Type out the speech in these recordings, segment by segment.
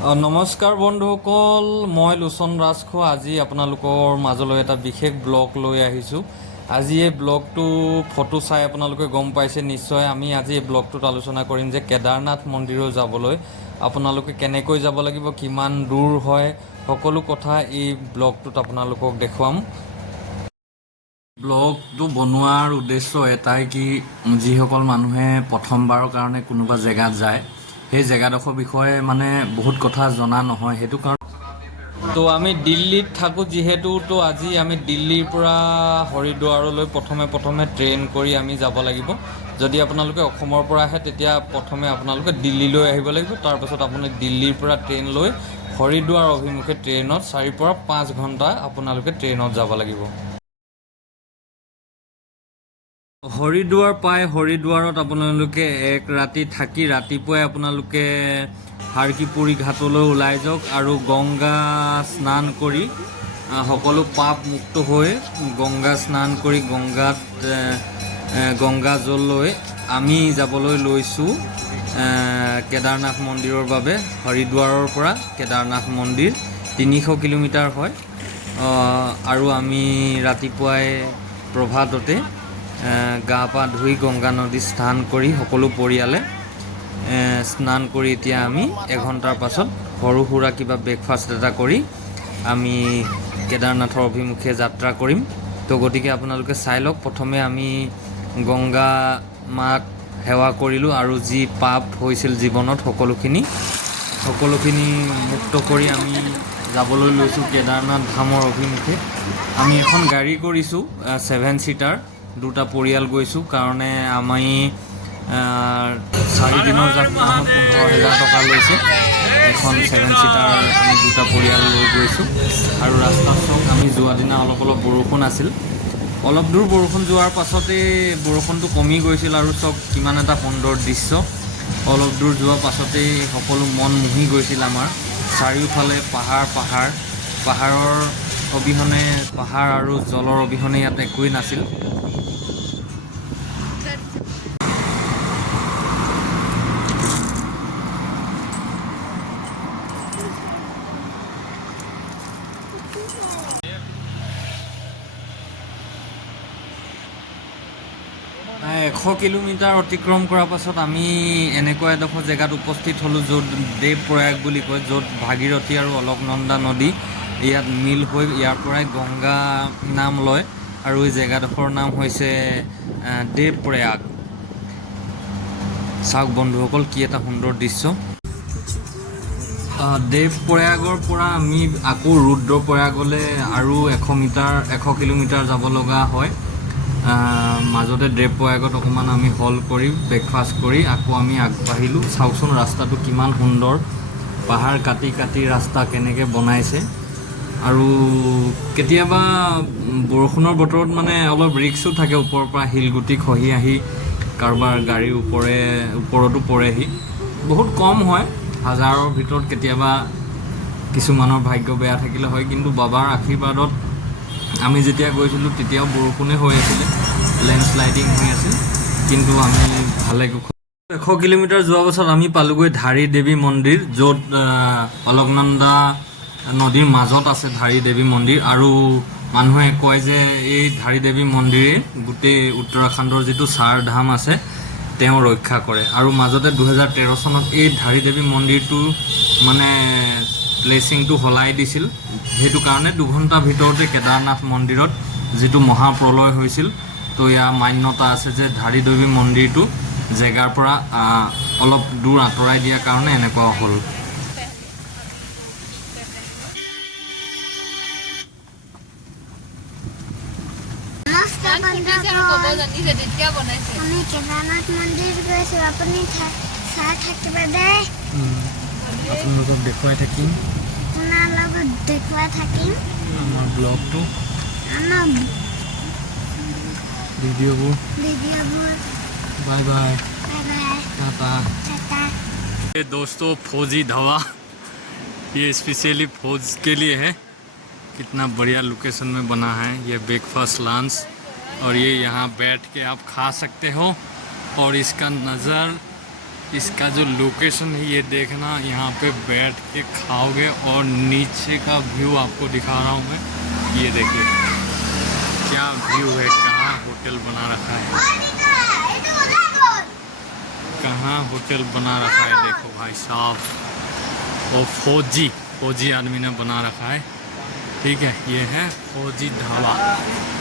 নমস্কাৰ বন্ধুসকল, মই লোচন ৰাজখো আজি আপোনালোকৰ মাজলৈ এটা বিশেষ ব্লগ লৈ আহিছোঁ। আজি এই ব্লগটো ফটো চাই আপোনালোকে গম পাইছে নিশ্চয়। আমি আজি এই ব্লগটোত আলোচনা কৰিম যে কেদাৰনাথ মন্দিৰলৈ যাবলৈ আপোনালোকে কেনেকৈ যাব লাগিব, কিমান দূৰ হয়, সকলো কথা এই ব্লগটোত আপোনালোকক দেখুৱাম। ব্লগটো বনোৱাৰ উদ্দেশ্য এটাই কি, যিসকল মানুহে প্ৰথমবাৰৰ কাৰণে কোনোবা জেগাত যায় সেই জেগাডোখৰ বিষয়ে মানে বহুত কথা জনা নহয়, সেইটো কাৰণে তো আমি দিল্লীত থাকোঁ যিহেতু, তো আজি আমি দিল্লীৰ পৰা হৰিদ্বাৰলৈ প্ৰথমে ট্ৰেইন কৰি আমি যাব লাগিব। যদি আপোনালোকে অসমৰ পৰা আহে তেতিয়া প্ৰথমে আপোনালোকে দিল্লীলৈ আহিব লাগিব, তাৰপাছত আপুনি দিল্লীৰ পৰা ট্ৰেইন লৈ হৰিদ্বাৰ অভিমুখে ট্ৰেইনত 4 পৰা 5 ঘণ্টা আপোনালোকে ট্ৰেইনত যাব লাগিব। হৰিদ্বাৰ পাই হৰিদ্বাৰত আপোনালোকে এক ৰাতি থাকি ৰাতিপুৱাই আপোনালোকে হাৰকিপুৰী ঘাটলৈ ওলাই যাওক আৰু গংগা স্নান কৰি সকলো পাপ মুক্ত হৈ গংগা স্নান কৰি গংগা জল লৈ আমি যাবলৈ লৈছোঁ কেদাৰনাথ মন্দিৰৰ বাবে। হৰিদ্বাৰৰ পৰা কেদাৰনাথ মন্দিৰ 300 কিলোমিটাৰ হয় আৰু আমি ৰাতিপুৱাই প্ৰভাততে গা পা ধুই গংগা নদী স্নান কৰি সকলো পৰিয়ালে স্নান কৰি এতিয়া আমি এঘণ্টাৰ পাছত সৰু সুৰা কিবা ব্ৰেকফাষ্ট এটা কৰি আমি কেদাৰনাথৰ অভিমুখে যাত্ৰা কৰিম। তো গতিকে আপোনালোকে চাই লওক। প্ৰথমে আমি গংগা মাক সেৱা কৰিলোঁ আৰু যি পাপ হৈছিল জীৱনত সকলোখিনি মুক্ত কৰি আমি যাবলৈ লৈছোঁ কেদাৰনাথ ধামৰ অভিমুখে। আমি এখন গাড়ী কৰিছোঁ 7 ছিটাৰ, 2টা পৰিয়াল গৈছোঁ কাৰণে আমি 4 দিনৰ যাত্ৰাত 15,000 টকা লৈছে। এখন 7 ছিটাৰ আমি 2টা পৰিয়াল লৈ গৈছোঁ আৰু ৰাস্তাত চব আমি যোৱা দিনা অলপ বৰষুণ আছিল। অলপ দূৰ বৰষুণ যোৱাৰ পাছতেই বৰষুণটো কমি গৈছিল আৰু চব কিমান এটা সুন্দৰ দৃশ্য। অলপ দূৰ যোৱাৰ পাছতেই সকলো মন মুহি গৈছিল আমাৰ। চাৰিওফালে পাহাৰৰ অবিহনে, পাহাৰ আৰু জলৰ অবিহনে ইয়াত একোৱেই নাছিল। প্ৰায় 100 কিলোমিটাৰ অতিক্ৰম কৰাৰ পাছত আমি এনেকুৱা এডোখৰ জেগাত উপস্থিত হ'লোঁ য'ত দেৱপ্ৰয়াগ বুলি কয়, য'ত ভাগীৰথী আৰু অলকনন্দা নদী ইয়াত মিল হৈ ইয়াৰ পৰাই গংগা নাম লয় আৰু এই জেগাডোখৰৰ নাম হৈছে দেৱপ্ৰয়াগ। চাওক বন্ধুসকল, কি এটা সুন্দৰ দৃশ্য। দেৱপ্ৰয়াগৰ পৰা আমি আকৌ ৰুদ্ৰপ্ৰয়াগলৈ আৰু 100 কিলোমিটাৰ যাব লগা হয়। মাজতে দেৱপ্ৰয়াগত অকণমান আমি হল কৰি ব্ৰেকফাষ্ট কৰি আকৌ আমি আগবাঢ়িলোঁ। চাওকচোন ৰাস্তাটো কিমান সুন্দৰ, পাহাৰ কাটি কাটি ৰাস্তা কেনেকৈ বনাইছে। আৰু কেতিয়াবা বৰষুণৰ বতৰত মানে অলপ ৰিক্সো থাকে, ওপৰৰ পৰা শিলগুটি খহি আহি কাৰোবাৰ গাড়ীৰ ওপৰতো পৰেহি। বহুত কম হয়, 1000ৰ ভিতৰত কেতিয়াবা কিছুমানৰ ভাগ্য বেয়া থাকিলে হয়, কিন্তু বাবাৰ আশীৰ্বাদত আমি যেতিয়া গৈছিলোঁ তেতিয়াও বৰষুণে হৈ আছিলে, লেণ্ডশ্লাইডিং হৈ আছিল, কিন্তু আমি ভালে 100 কিলোমিটাৰ যোৱাৰ পাছত আমি পালোগৈ ধাৰী দেৱী মন্দিৰ, য'ত অলকনন্দা নদীৰ মাজত আছে ধাৰী দেৱী মন্দিৰ। আৰু মানুহে কয় যে এই ধাৰী দেৱী মন্দিৰে গোটেই উত্তৰাখণ্ডৰ যিটো চাৰ ধাম আছে তেওঁ ৰক্ষা কৰে। আৰু মাজতে 2013 চনত এই ধাৰী দেৱী মন্দিৰটো মানে প্লেচিংটো সলাই দিছিল, সেইটো কাৰণে 2 ঘণ্টাৰ ভিতৰতে কেদাৰনাথ মন্দিৰত যিটো মহাপ্ৰলয় হৈছিল, তো ইয়াৰ মান্যতা আছে যে ধাৰী দেৱী মন্দিৰটো জেগাৰ পৰা অলপ দূৰ আঁতৰাই দিয়াৰ কাৰণে এনেকুৱা হ'ল। আমি কেদাৰনাথ মন্দিৰ গৈছোঁ, আপুনি চাই থাকিব দেই। আপোনালোকক দেখুৱাই থাকিম, আপোনাৰ লগত দেখুৱাই থাকিম আমাৰ ব্লগটো, আমাৰ ভিডিঅ'বোৰ। Bye bye, tata. ये दोस्तों फौजी ढाबा, ये स्पेशली फौज के लिए है। कितना बढ़िया लोकेशन में बना है ये ब्रेकफास्ट लंच, और ये यहाँ बैठ के आप खा सकते हो और इसका नज़र इसका जो लोकेशन है ये देखना, यहाँ पे बैठ के खाओगे और नीचे का व्यू आपको दिखा रहा हूँ मैं। ये देखिए क्या व्यू है, कहाँ होटल बना रखा है, कहाँ होटल बना रखा है, देखो भाई साहब। और फौजी आदमी ने बना रखा है, ठीक है। ये है फौजी ढाबा।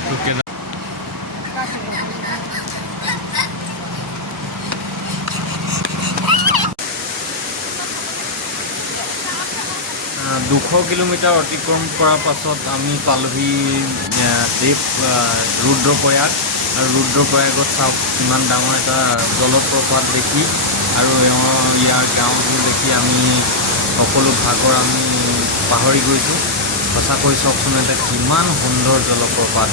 तो দুশ কিলোমিটাৰ অতিক্ৰম কৰাৰ পাছত আমি পালোহি ৰুদ্ৰপ্ৰয়াগ। আৰু ৰুদ্ৰপ্ৰয়াগত চাওক ইমান ডাঙৰ এটা জলপ্ৰপাত দেখি আৰু ইয়াৰ গাঁওবোৰ দেখি আমি সকলো ভাগৰ আমি পাহৰি গৈছোঁ। সঁচাকৈ চাওকচোন, এটা কিমান সুন্দৰ জলপ্ৰপাত।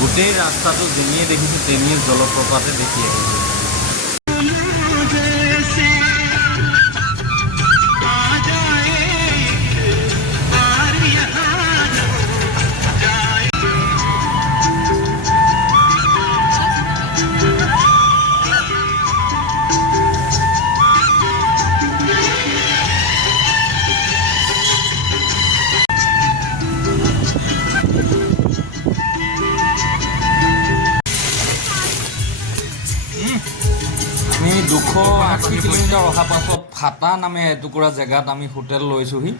গোটেই ৰাস্তাটো যেনিয়ে দেখিছোঁ তেনিয়ে জলপ্ৰপাতে দেখি আহিছোঁ। আমি 280 কিলোমিটাৰ অহাৰ পাছত ফাটা নামে এটুকুৰা জেগাত আমি হোটেল লৈছোঁহি।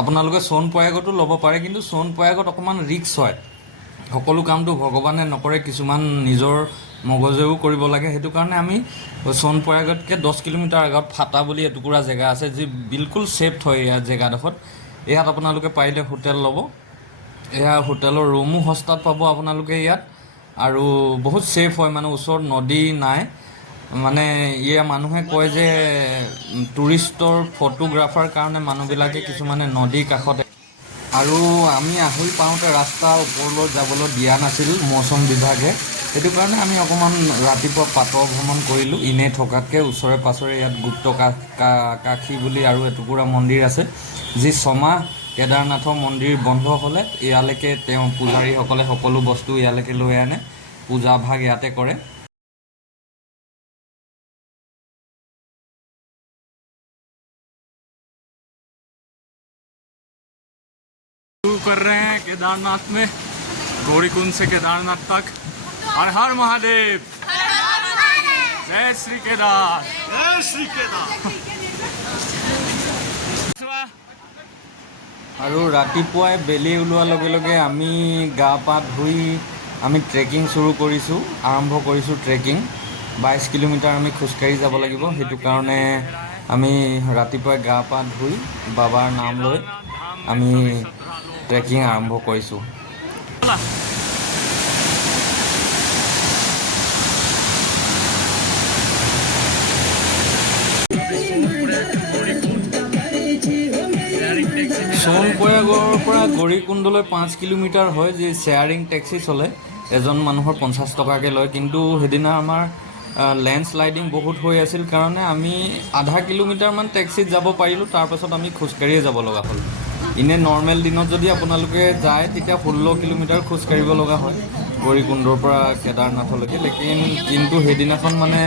আপোনালোকে সোণপ্ৰয়াগতো ল'ব পাৰে, কিন্তু সোণপ্ৰয়াগত অকণমান ৰিস্ক হয়। সকলো কামটো ভগৱানে নকৰে, কিছুমান নিজৰ মগজেও কৰিব লাগে। সেইটো কাৰণে আমি সোণপ্ৰয়াগতকৈ 10 কিলোমিটাৰ আগত ফাটা বুলি এটুকুৰা জেগা আছে, যি বিলকুল ছেফ হয় ইয়াত জেগাডোখৰত। ইয়াত আপোনালোকে পাৰিলে হোটেল ল'ব। এয়া হোটেলৰ ৰুমো সস্তাত পাব আপোনালোকে ইয়াত, আৰু বহুত ছেফ হয়, মানে ওচৰত নদী নাই। মানে ইয়াৰ মানুহে কয় যে টুৰিষ্টৰ ফটোগ্ৰাফাৰ কাৰণে মানুহবিলাকে কিছুমানে নদীৰ কাষতে। আৰু আমি আহি পাওঁতে ৰাস্তা ওপৰলৈ যাবলৈ দিয়া নাছিল মৌচম বিভাগে। সেইটো কাৰণে আমি অকণমান ৰাতিপুৱা প্ৰাতঃ ভ্ৰমণ কৰিলোঁ এনেই থকাতকৈ। ওচৰে পাঁজৰে ইয়াত গুপ্তকাশী বুলি আৰু এটুকুৰা মন্দিৰ আছে, যি ছমাহ কেদাৰনাথৰ মন্দিৰ বন্ধ হ'লে ইয়ালৈকে তেওঁ পূজাৰীসকলে সকলো বস্তু ইয়ালৈকে লৈ আনে, পূজা ভাগ ইয়াতে কৰে। कर रहे हैं केदारनाथ में, गौरीकुंड से केदारनाथ तक। हर हर महादेव, जय श्री केदार, जय श्री केदार। আৰু ৰাতিপুৱাই বেলি ওলোৱাৰ লগে লগে আমি গা পা ধুই আমি ট্ৰেকিং আৰম্ভ কৰিছোঁ। ট্ৰেকিং 22 কিলোমিটাৰ আমি খোজকাঢ়ি যাব লাগিব। সেইটো কাৰণে আমি ৰাতিপুৱাই গা পা ধুই বাবাৰ নাম লৈ আমি ট্ৰেকিং আৰম্ভ কৰিছোঁ। সোণপ্ৰয়াগৰ পৰা গৌৰীকুণ্ডলৈ 5 কিলোমিটাৰ হয়, যি শ্বেয়াৰিং টেক্সি চলে। এজন মানুহৰ 50 টকাকৈ লয়। কিন্তু সেইদিনা আমাৰ লেণ্ডশ্লাইডিং বহুত হৈ আছিল কাৰণে আমি আধা কিলোমিটাৰমান টেক্সিত যাব পাৰিলোঁ। তাৰপাছত আমি খোজকাঢ়িয়ে যাব লগা হ'ল। এনেই নৰ্মেল দিনত যদি আপোনালোকে যায় তেতিয়া 16 কিলোমিটাৰ খোজকাঢ়িব লগা হয় গৌৰীকুণ্ডৰ পৰা কেদাৰনাথলৈকে। কিন্তু সেইদিনাখন মানে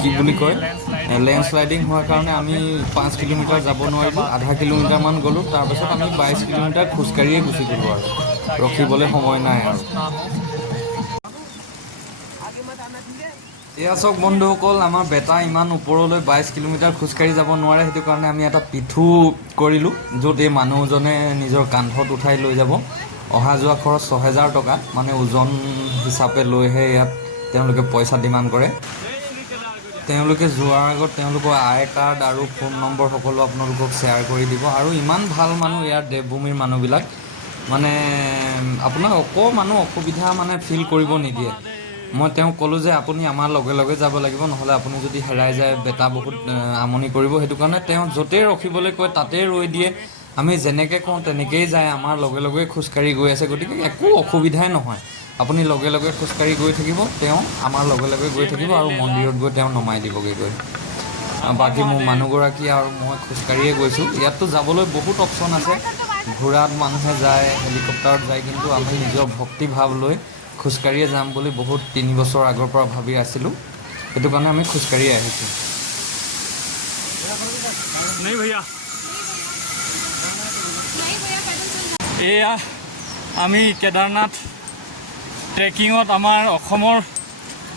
কি বুলি কয়, লেণ্ডশ্লাইডিং হোৱাৰ কাৰণে আমি 5 কিলোমিটাৰ যাব নোৱাৰিলোঁ, আধা কিলোমিটাৰমান গ'লোঁ। তাৰপাছত আমি 22 কিলোমিটাৰ খোজকাঢ়িয়ে গুচি গ'লোঁ, আৰু ৰখিবলৈ সময় নাই আৰু। এয়া চাওক বন্ধুসকল, আমাৰ বেটা ইমান ওপৰলৈ 22 কিলোমিটাৰ খোজকাঢ়ি যাব নোৱাৰে। সেইটো কাৰণে আমি এটা পিঠু কৰিলোঁ, য'ত এই মানুহজনে নিজৰ কান্ধত উঠাই লৈ যাব। অহা যোৱা খৰচ 6000 টকা, মানে ওজন হিচাপে লৈহে ইয়াত তেওঁলোকে পইচা ডিমাণ্ড কৰে। তেওঁলোকে যোৱাৰ আগত তেওঁলোকৰ আই কাৰ্ড আৰু ফোন নম্বৰ সকলো আপোনালোকক শ্বেয়াৰ কৰি দিব। আৰু ইমান ভাল মানুহ ইয়াৰ দেৱভূমিৰ মানুহবিলাক, মানে আপোনাক অকণমানো অসুবিধা মানে ফিল কৰিব নিদিয়ে। মই তেওঁক ক'লোঁ যে আপুনি আমাৰ লগে লগে যাব লাগিব, নহ'লে আপুনি যদি হেৰাই যায় বেটা বহুত আমনি কৰিব। সেইটো কাৰণে তেওঁ য'তেই ৰখিবলৈ কয় তাতেই ৰৈ দিয়ে। আমি যেনেকৈ কওঁ তেনেকৈয়ে যায়, আমাৰ লগে লগে খোজকাঢ়ি গৈ আছে। গতিকে একো অসুবিধাই নহয়, আপুনি লগে লগে খোজকাঢ়ি গৈ থাকিব, তেওঁ আমাৰ লগে লগে গৈ থাকিব আৰু মন্দিৰত গৈ তেওঁ নমাই দিবগৈ গৈ। বাকী মোৰ মানুহগৰাকী আৰু মই খোজকাঢ়িয়ে গৈছোঁ। ইয়াততো যাবলৈ বহুত অপশ্যন আছে, ঘোঁৰাত মানুহে যায়, হেলিকপ্টাৰত যায়, কিন্তু আমি নিজৰ ভক্তিভাৱ লৈ খোজকাঢ়িয়ে যাম বুলি বহুত 3 বছৰ আগৰ পৰা ভাবি আছিলোঁ। সেইটো কাৰণে আমি খোজকাঢ়িয়ে আহিছোঁ। नहीं भैया এয়া আমি কেদাৰনাথ ট্ৰেকিঙত আমাৰ অসমৰ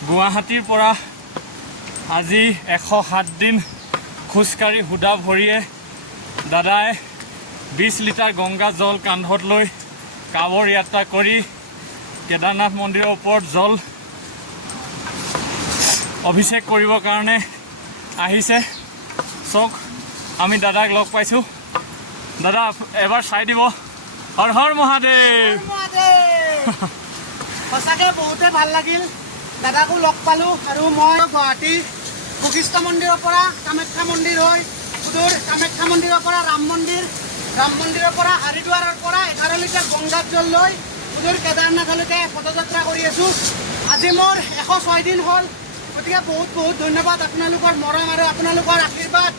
গুৱাহাটীৰ পৰা আজি 107 দিন খোজকাঢ়ি সুদা ভৰিয়ে দাদাই 20 লিটাৰ গংগা জল কান্ধত লৈ কাৱৰ যাত্ৰা কৰি কেদাৰনাথ মন্দিৰৰ ওপৰত জল অভিষেক কৰিবৰ কাৰণে আহিছে। চক আমি দাদাক লগ পাইছোঁ। দাদা এবাৰ চাই দিব। হৰ হৰ মহাদেৱ। সঁচাকৈ বহুতে ভাল লাগিল, দাদাকো লগ পালোঁ। আৰু মই গুৱাহাটী বশিষ্ঠ মন্দিৰৰ পৰা কামাখ্যা মন্দিৰ হৈ সুদূৰ কামাখ্যা মন্দিৰৰ পৰা ৰাম মন্দিৰৰ পৰা হৰিদ্বাৰৰ পৰা 11 লিটাৰ গংগাত জল লৈ সুদূৰ কেদাৰনাথলৈকে পদযাত্ৰা কৰি আছোঁ। আজি মোৰ 106 দিন হ'ল। গতিকে বহুত বহুত ধন্যবাদ আপোনালোকৰ মৰম আৰু আপোনালোকৰ আশীৰ্বাদ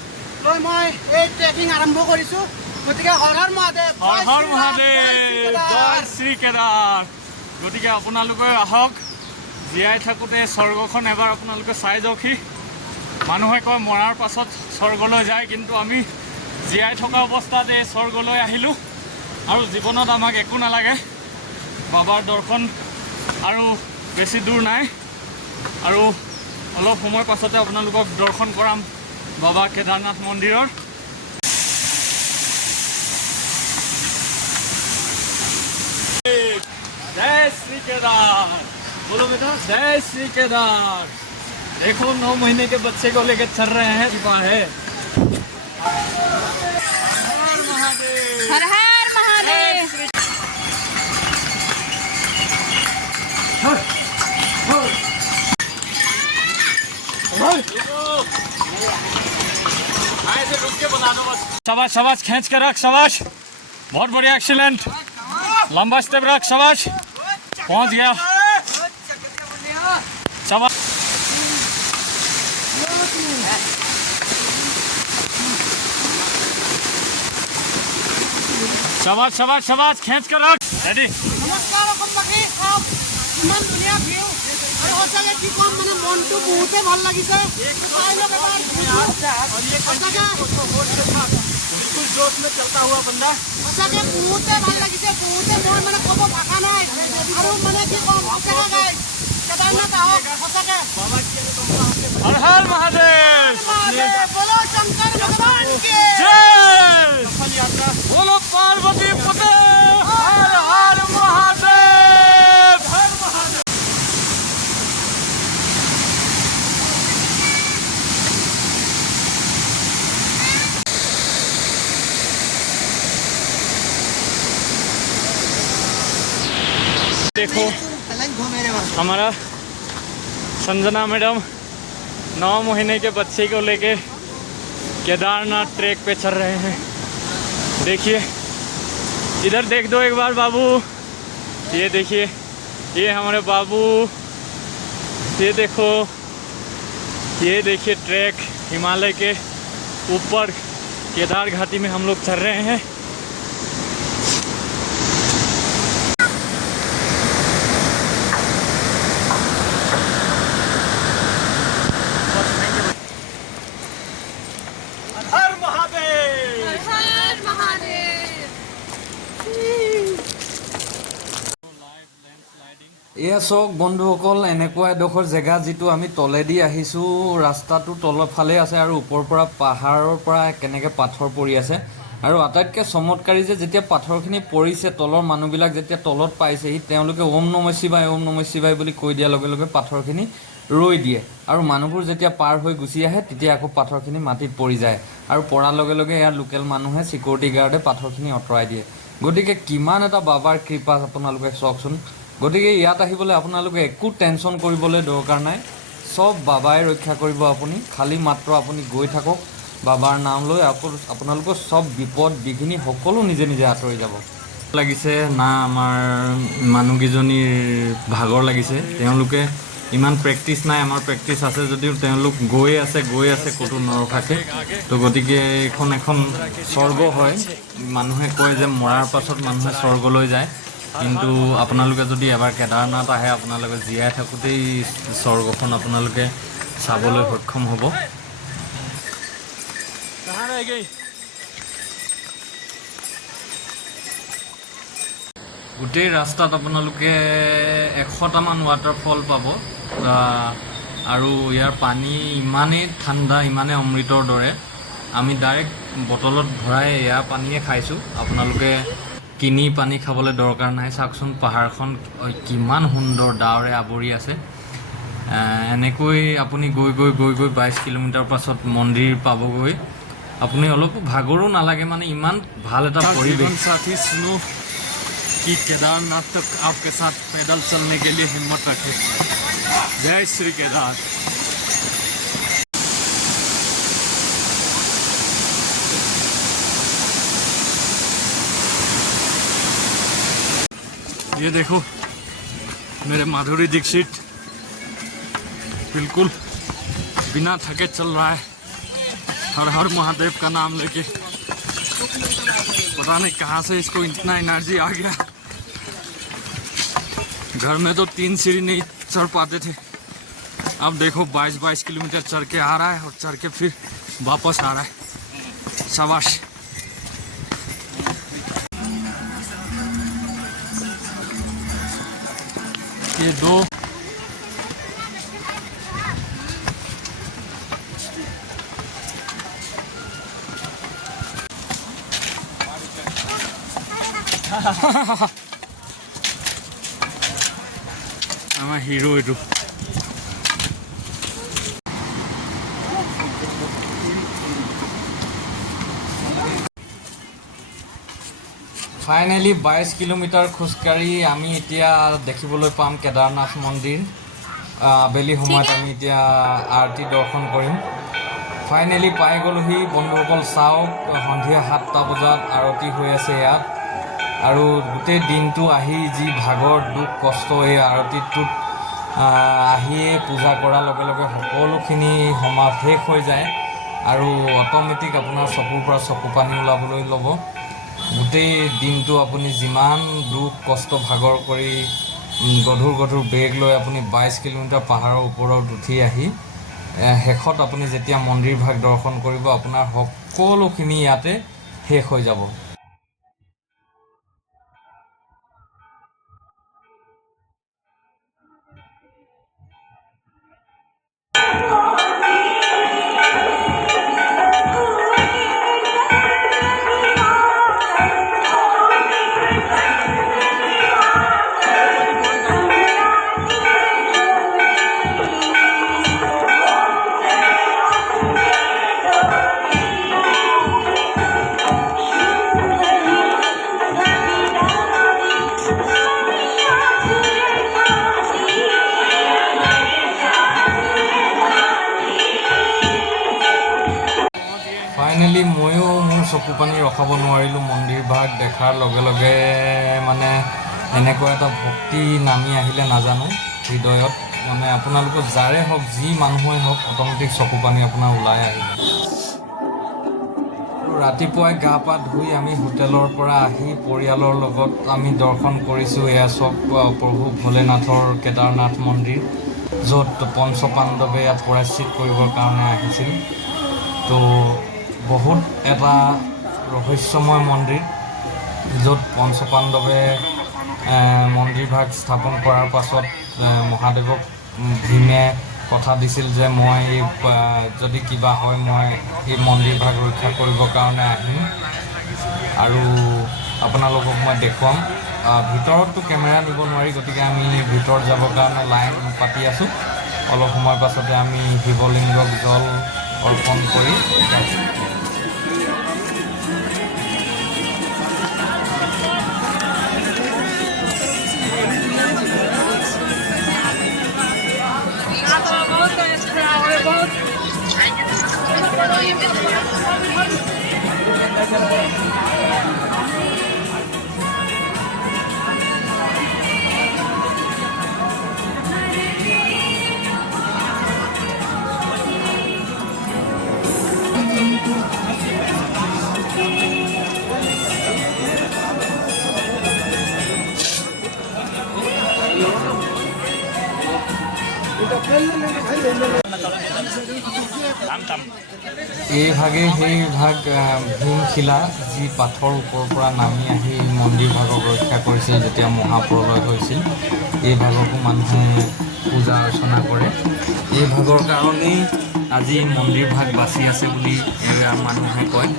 লৈ মই এই ট্ৰেকিং আৰম্ভ কৰিছোঁ। গতিকে হৰ হৰ মহাদেৱ, হৰ হৰ মহাদেৱ, জয় শ্ৰী কেদাৰ। গতিকে আপোনালোকে আহক, জীয়াই থাকোঁতে স্বৰ্গখন এবাৰ আপোনালোকে চাই যাওকহি। মানুহে কয় মৰাৰ পাছত স্বৰ্গলৈ যায়, কিন্তু আমি জীয়াই থকা অৱস্থাত এই স্বৰ্গলৈ আহিলোঁ। আৰু জীৱনত আমাক একো নালাগে, বাবাৰ দৰ্শন আৰু বেছি দূৰ নাই। আৰু অলপ সময় পাছতে আপোনালোকক দৰ্শন কৰাম বাবা কেদাৰনাথ মন্দিৰৰ। जय श्री केदार, बोलो बेटा जय श्री केदार। देखो 9 महीने के बच्चे को लेकर चल रहे हैं, कृपा है। हर हर महादेव। शाबाश शाबाश, खींच के रख, शाबाश, बहुत बढ़िया, एक्सीलेंट, लंबा स्टेप रख, शाबाश, पहुंच गया, शाबाश। शाबाश शाबाश शाबाश, खींच कर रख, रेडी। নমস্কাৰ অসমবাসী, চাওক ইমান ধুনীয়া ভিউ আৰু সঁচাকৈ কি ক'ম, মানে মনটো বহুতে ভাল লাগিছে। চাই লওক এবাৰ সঁচাকৈ বহুতে ভাল লাগিছে, বহুতে মই মানে ক'ব ভাষা নাই। আৰু মানে কি ক'ম, সঁচাকৈ গাই কেদাৰনাথ আহক, সঁচাকৈ हर हर महादेव, बोलो शंकर भगवान की जय, बोलो पार्वती पते, हर हर महादेव, हर महादेव। देखो हमारा संजना मैडम 9 महीने के बच्चे को लेके केदारनाथ ट्रैक पे चल रहे हैं। देखिए इधर देख दो एक बार बाबू, ये देखिए, ये हमारे बाबू, ये देखिए ट्रैक हिमालय के ऊपर केदार घाटी में हम लोग चल रहे हैं। हर महादेव, हर महादेव। এয়া চাওক বন্ধুসকল, এনেকুৱা এডোখৰ জেগা যিটো আমি তলেদি আহিছোঁ। ৰাস্তাটো তলৰ ফালে আছে আৰু ওপৰৰ পৰা পাহাৰৰ পৰা কেনেকৈ পাথৰ পৰি আছে। আৰু আটাইতকৈ চমৎকাৰী যে যেতিয়া পাথৰখিনি পৰিছে, তলৰ মানুহবিলাক যেতিয়া তলত পাইছেহি, তেওঁলোকে ওম নমঃ শিৱায় বুলি কৈ দিয়াৰ লগে লগে পাথৰখিনি ৰৈ দিয়ে। আৰু মানুহবোৰ যেতিয়া পাৰ হৈ গুচি আহে, তেতিয়া আকৌ পাথৰখিনি মাটিত পৰি যায়। আৰু পৰাৰ লগে লগে ইয়াৰ লোকেল মানুহে, চিকিউৰিটি গাৰ্ডে পাথৰখিনি আঁতৰাই দিয়ে। গতিকে কিমান এটা বাবাৰ কৃপা আপোনালোকে চাওকচোন। গতিকে ইয়াত আহিবলৈ আপোনালোকে একো টেনশ্যন কৰিবলৈ দৰকাৰ নাই, চব বাবাই ৰক্ষা কৰিব। আপুনি খালি মাত্ৰ আপুনি গৈ থাকক, বাবাৰ নাম লৈ আপোনালোকৰ চব বিপদ বিঘিনি সকলো নিজে নিজে আঁতৰি যাব। লাগিছে না আমাৰ মানুহকেইজনীৰ ভাগৰ লাগিছে, তেওঁলোকে ইমান প্ৰেক্টিচ নাই, আমাৰ প্ৰেক্টিচ আছে যদিও তেওঁলোক গৈ আছে ক'তো নৰখাকে। তো গতিকে এইখন এখন স্বৰ্গ হয়। মানুহে কয় যে মৰাৰ পাছত মানুহে স্বৰ্গলৈ যায়, কিন্তু আপোনালোকে যদি এবাৰ কেদাৰনাথ আহে, আপোনালোকে জীয়াই থাকোঁতেই স্বৰ্গখন আপোনালোকে চাবলৈ সক্ষম হ'ব। जाएगी। গোটেই ৰাস্তাত আপোনালোকে 100টামান ৱাটাৰফল পাব আৰু ইয়াৰ পানী ইমানেই ঠাণ্ডা ইমানেই অমৃতৰ দৰে আমি ডাইৰেক্ট বটলত ভৰাই এয়া পানীয়ে খাইছোঁ আপোনালোকে কিনি পানী খাবলৈ দৰকাৰ নাই চাওকচোন পাহাৰখন কিমান সুন্দৰ ডাৱৰে আৱৰি আছে এনেকৈ আপুনি গৈ 22 কিলোমিটাৰ পাছত মন্দিৰ পাবগৈ আপুনি অলপ ভাগৰো নালাগে মানে ইমান ভাল এটা পৰিৱেশ साथी सुनो कि केदारनाथ तक आपके साथ पैदल चलने के लिए हिम्मत रखे। जय श्री केदार। ये देखो मेरे माधुरी दीक्षित बिल्कुल बिना थके चल रहा है हर हर महादेव का नाम लेके। पता नहीं कहाँ से इसको इतना एनर्जी आ गया। घर में तो 3 सीढ़ी नहीं चढ़ पाते थे अब देखो 22 किलोमीटर चढ़ के आ रहा है और चढ़ के फिर वापस आ रहा है। शाबाश। ये दो আমার হিরো এটু ফাইনেলি 22 কিলোমিটাৰ খোজকাঢ়ি আমি এতিয়া দেখিবলৈ পাম কেদাৰনাথ মন্দিৰ আবেলি সময়ত আমি এতিয়া আৰতি দৰ্শন কৰিম ফাইনেলি পাই গ'লোহি বন্ধুসকল চাওক সন্ধিয়া 7টা বজাত আৰতি হৈ আছে ইয়াত আৰু গোটেই দিনটো আহি যি ভাগৰ দুখ কষ্ট এই আৰতিটোত আহিয়ে পূজা কৰাৰ লগে লগে সকলোখিনি শেষ হৈ যায় আৰু অট'মেটিক আপোনাৰ চকুৰ পৰা চকু পানী ওলাবলৈ ল'ব গোটেই দিনটো আপুনি যিমান দুখ কষ্ট ভাগৰ কৰি গধুৰ বেগ লৈ আপুনি 22 কিলোমিটাৰ পাহাৰৰ ওপৰত উঠি আহি শেষত আপুনি যেতিয়া মন্দিৰ ভাগ দৰ্শন কৰিব আপোনাৰ সকলোখিনি ইয়াতে শেষ হৈ যাব। ফাইনেলি ময়ো মোৰ চকু পানী ৰখাব নোৱাৰিলোঁ মন্দিৰ ভাগ দেখাৰ লগে লগে মানে এনেকুৱা এটা ভক্তি নামি আহিলে নাজানো হৃদয়ত মানে আপোনালোকৰ যাৰে হওক যি মানুহে হওক অট'মেটিক চকু পানী আপোনাৰ ওলাই আহিব। ৰাতিপুৱাই গা পা ধুই আমি হোটেলৰ পৰা আহি পৰিয়ালৰ লগত আমি দৰ্শন কৰিছোঁ এয়া চব প্ৰভু ভোলেনাথৰ কেদাৰনাথ মন্দিৰ য'ত পঞ্চপাণ্ডৱে ইয়াত পৰাচিত কৰিবৰ কাৰণে আহিছিল তো বহুত এটা ৰহস্যময় মন্দিৰ য'ত পঞ্চপাণ্ডৱে মন্দিৰ ভাগ স্থাপন কৰাৰ পাছত মহাদেৱক ভীমে কথা দিছিল যে মই যদি কিবা হয় মই এই মন্দিৰ ভাগ ৰক্ষা কৰিবৰ কাৰণে আহিম আৰু আপোনালোকক মই দেখুৱাম ভিতৰততো কেমেৰা দিব নোৱাৰি গতিকে আমি ভিতৰত যাবৰ কাৰণে লাইন পাতি আছোঁ অলপ সময় পাছতে আমি শিৱলিংগক জল অৰ্পণ কৰি এই ভাগে সেই ভাগ ভীমশিলা যি পাথৰ ওপৰৰ পৰা নামি আহি মন্দিৰ ভাগক ৰক্ষা কৰিছিল যেতিয়া মহাপ্ৰলয় হৈছিল। এই ভাগকো মানুহে পূজা অৰ্চনা কৰে। এই ভাগৰ কাৰণেই আজি মন্দিৰ ভাগ বাচি আছে বুলি মানুহে কয়।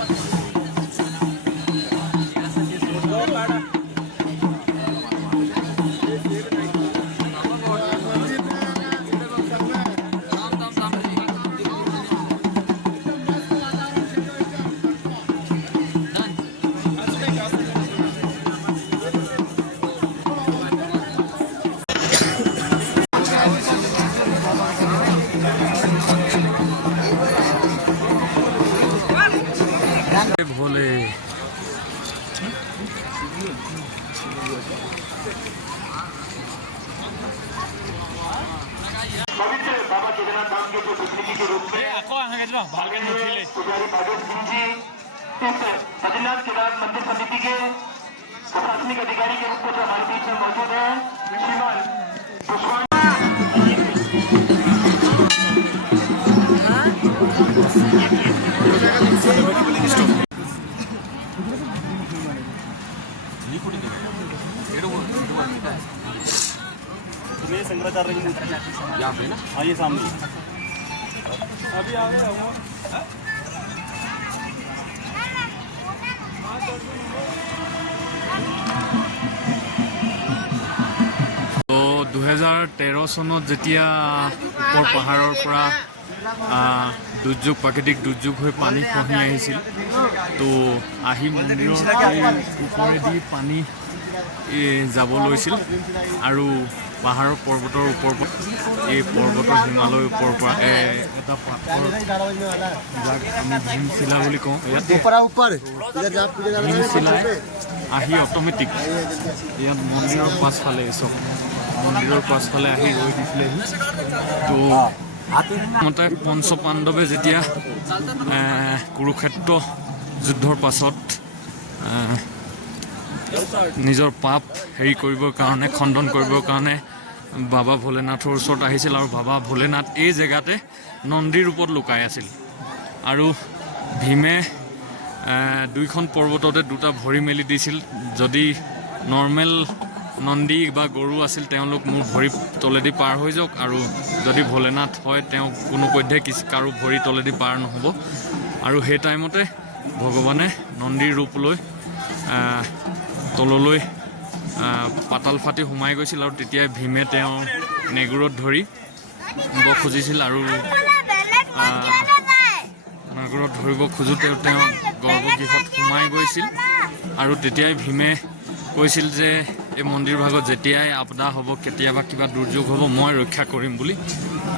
भोले पवित्र बाबा केदारनाथ धाम के जो प्रतिनिधि के रूप में पुजारी भागवत सिंह जी इस बद्रीनाथ केदारनाथ मंदिर समिति के प्रशासनिक अधिकारी के रूप में जो हमारे बीच में मौजूद है श्रीमान पुष्पा शंकराचार्य की यहाँ पे ना, हाँ ये सामने अभी आ गया हूँ। তো 2013 চনত যেতিয়া ওপৰ পাহাৰৰ পৰা দুৰ্যোগ প্ৰাকৃতিক দুৰ্যোগ হৈ পানী খহি আহিছিল, তো আহি মন্দিৰৰ ওপৰেদি পানী যাব লৈছিল আৰু পাহাৰৰ পৰ্বতৰ ওপৰৰ পৰা এই পৰ্বতৰ হিমালয়ৰ ওপৰৰ পৰা এটা পাথৰ যাক আমি ভীমশিলা বুলি কওঁ, ভীমশিলাই আহি অট'মেটিক ইয়াত মন্দিৰৰ পাছফালে মন্দিৰৰ পাছফালে আহি ৰৈ দিছিলেহি। তো মতে পঞ্চপাণ্ডৱে যেতিয়া কুৰুক্ষেত্ৰ যুদ্ধৰ পাছত নিজৰ পাপ হেৰি কৰিবৰ কাৰণে খণ্ডন কৰিবৰ কাৰণে বাবা ভোলেনাথৰ ওচৰত আহিছিল আৰু বাবা ভোলেনাথ এই জেগাতে নন্দীৰ ৰূপত লুকাই আছিল। আৰু ভীমে দুইখন পৰ্বততে দুটা ভৰি মেলি দিছিল। যদি নৰ্মেল নন্দী বা গৰু আছিল তেওঁলোক মোৰ ভৰি তলেদি পাৰ হৈ যাওক, আৰু যদি ভোলেনাথ হয় তেওঁ কোনো পধ্যে কাৰো ভৰি তলেদি পাৰ নহ'ব। আৰু সেই টাইমতে ভগৱানে নন্দীৰ ৰূপ লৈ তললৈ পাতাল ফাটি সোমাই গৈছিল আৰু তেতিয়াই ভীমে তেওঁ নেগুৰত ধৰি নিব খুজিছিল আৰু নেগুৰত ধৰিব খোজোতে তেওঁ গৰ্ভগৃহত সোমাই গৈছিল। আৰু তেতিয়াই ভীমে কৈছিল যে এই মন্দিৰ ভাগত যেতিয়াই আপদা হ'ব, কেতিয়াবা কিবা দুৰ্যোগ হ'ব, মই ৰক্ষা কৰিম বুলি।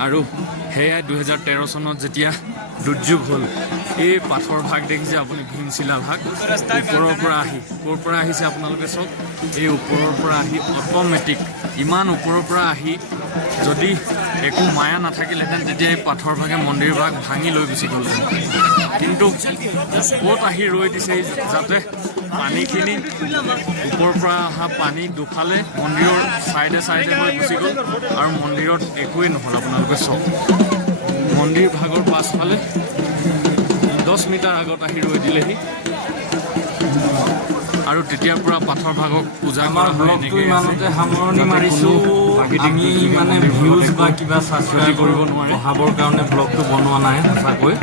আৰু সেয়াই 2013 চনত যেতিয়া দুৰ্যোগ হ'ল, এই পাথৰ ভাগ দেখিছে আপুনি, ভীমশিলা ভাগ ওপৰৰ পৰা আহি ক'ৰ পৰা আহিছে আপোনালোকে চাওক, এই ওপৰৰ পৰা আহি অট'মেটিক ইমান ওপৰৰ পৰা আহি যদি একো মায়া নাথাকিলেহেঁতেন তেতিয়া এই পাথৰ ভাগে মন্দিৰ ভাগ ভাঙি লৈ গুচি গ'লহেঁতেন। কিন্তু ক'ত আহি ৰৈ দিছে যাতে পানীখিনি ওপৰৰ পৰা অহা পানী দুফালে মন্দিৰৰ ছাইডে ছাইডে হৈ গুচি গ'ল আৰু মন্দিৰত একোৱেই নহ'ল। আপোনালোকে চাওক, মন্দিৰ ভাগৰ পাছফালে 10 মিটাৰ আগত আহি ৰৈ দিলেহি আৰু তেতিয়াৰ পৰা পাথৰ ভাগক পূজা আমাৰ ব্লগটো ইমানতে সামৰণি মাৰিছোঁ। আমি মানে ভিউজ বা কিবা ছাবস্ক্ৰাইব কৰিব নোৱাৰে বঢ়াবৰ কাৰণে ব্লগটো বনোৱা নাই সঁচাকৈ।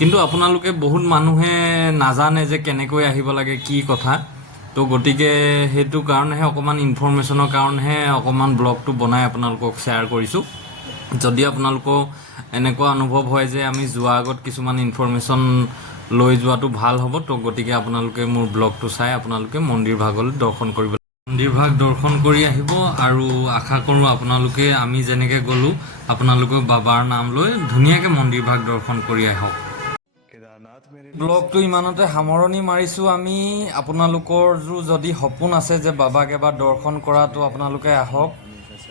কিন্তু আপোনালোকে বহুত মানুহে নাজানে যে কেনেকৈ আহিব লাগে, কি কথা। তো গতিকে সেইটো কাৰণেহে অকণমান ইনফৰমেশ্যনৰ কাৰণেহে অকণমান ব্লগটো বনাই আপোনালোকক শ্বেয়াৰ কৰিছোঁ। যদি আপোনালোকৰ এনেকুৱা অনুভৱ হয় যে আমি যোৱাৰ আগত কিছুমান ইনফৰমেশ্যন লৈ যোৱাটো ভাল হ'ব, তো গতিকে আপোনালোকে মোৰ ব্লগটো চাই আপোনালোকে মন্দিৰ ভাগলৈ দৰ্শন কৰিব। মন্দিৰ ভাগ দৰ্শন কৰি আহিব আৰু আশা কৰোঁ আপোনালোকে আমি যেনেকৈ গ'লোঁ আপোনালোকে বাবাৰ নাম লৈ ধুনীয়াকৈ মন্দিৰ ভাগ দৰ্শন কৰি আহক। ব্লগটো ইমানতে সামৰণি মাৰিছোঁ আমি। আপোনালোকৰ যদি সপোন আছে যে বাবাক এবাৰ দৰ্শন কৰাটো আপোনালোকে আহক।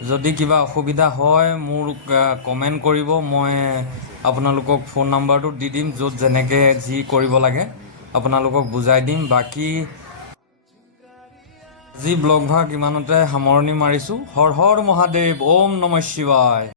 যদি কিবা অসুবিধা হয় মোৰ কমেণ্ট কৰিব, মই আপোনালোকক ফোন নাম্বাৰটো দি দিম, য'ত যেনেকৈ যি কৰিব লাগে আপোনালোকক বুজাই দিম। বাকী আজি ব্লগ ভাগ ইমানতে সামৰণি মাৰিছোঁ। হৰ হৰ মহাদেৱ, ওম নমঃ শিৱায়।